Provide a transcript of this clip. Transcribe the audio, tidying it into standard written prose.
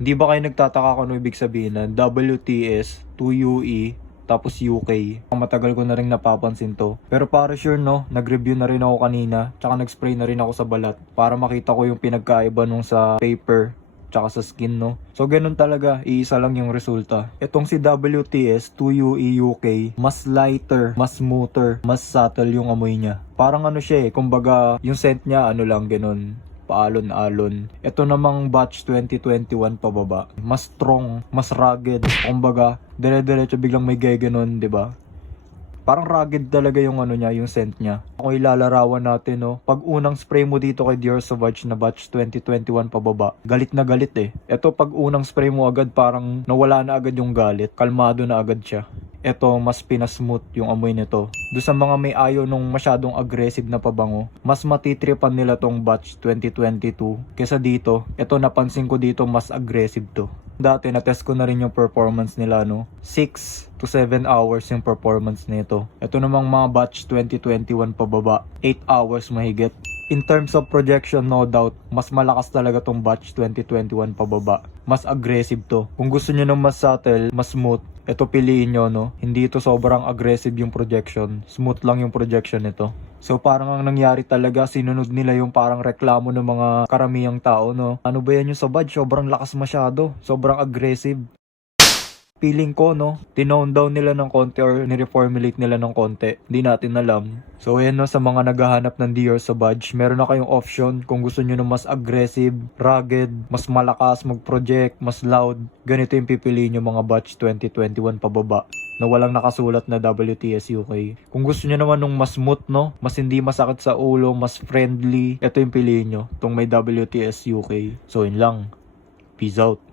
Hindi ba kayo nagtataka kung ano ibig sabihin ng WTS, 2UE, tapos UK? Ang matagal ko na rin napapansin to. Pero para sure no, nag-review na rin ako kanina, tsaka nag-spray na rin ako sa balat para makita ko yung pinagkaiba nung sa paper tsaka sa skin, no? So, ganun talaga. Iisa lang yung resulta. Itong si WTS 2UE UK, mas lighter, mas smoother, mas subtle yung amoy niya. Parang ano siya kumbaga, yung scent niya, ano lang, ganun, paalon-alon. Ito namang batch 2021 pababa. Mas strong, mas rugged. Kumbaga, dire-diretso biglang may gaganon, 'di ba? Parang rugged talaga yung ano niya, yung scent niya. Kung ilalarawan natin, no, pag unang spray mo dito kay Dior Sauvage na batch 2021 pababa, galit na galit eh. Ito pag unang spray mo agad, parang nawala na agad yung galit, kalmado na agad siya. Ito, mas pinasmooth yung amoy nito. Doon sa mga may ayaw nung masyadong aggressive na pabango, mas matitripan nila tong batch 2022 kesa dito. Ito, napansin ko dito, mas aggressive to. Dati, na-test ko na rin yung performance nila, no? 6 to 7 hours yung performance nito. Ito namang mga batch 2021 pababa, 8 hours mahigit. In terms of projection, no doubt, mas malakas talaga tong batch 2021 pababa. Mas aggressive to. Kung gusto nyo ng mas subtle, mas smooth, ito piliin nyo, no? Hindi ito sobrang aggressive yung projection. Smooth lang yung projection nito. So parang ang nangyari talaga, sinunod nila yung parang reklamo ng mga karamihang tao, no? Ano ba yan yung Sauvage? Sobrang lakas masyado. Sobrang aggressive. Feeling ko, no, tinone down nila ng konti or nireformulate nila ng konti. Hindi natin alam. So, ayan no, sa mga naghahanap ng Dior Sauvage, meron na kayong option kung gusto nyo ng mas aggressive, rugged, mas malakas mag-project, mas loud. Ganito yung pipiliin nyo mga batch 2021 pababa na walang nakasulat na WTS UK. Kung gusto nyo naman nung mas smooth, no, mas hindi masakit sa ulo, mas friendly, ito yung piliin nyo, itong may WTS UK. So, yun lang. Peace out.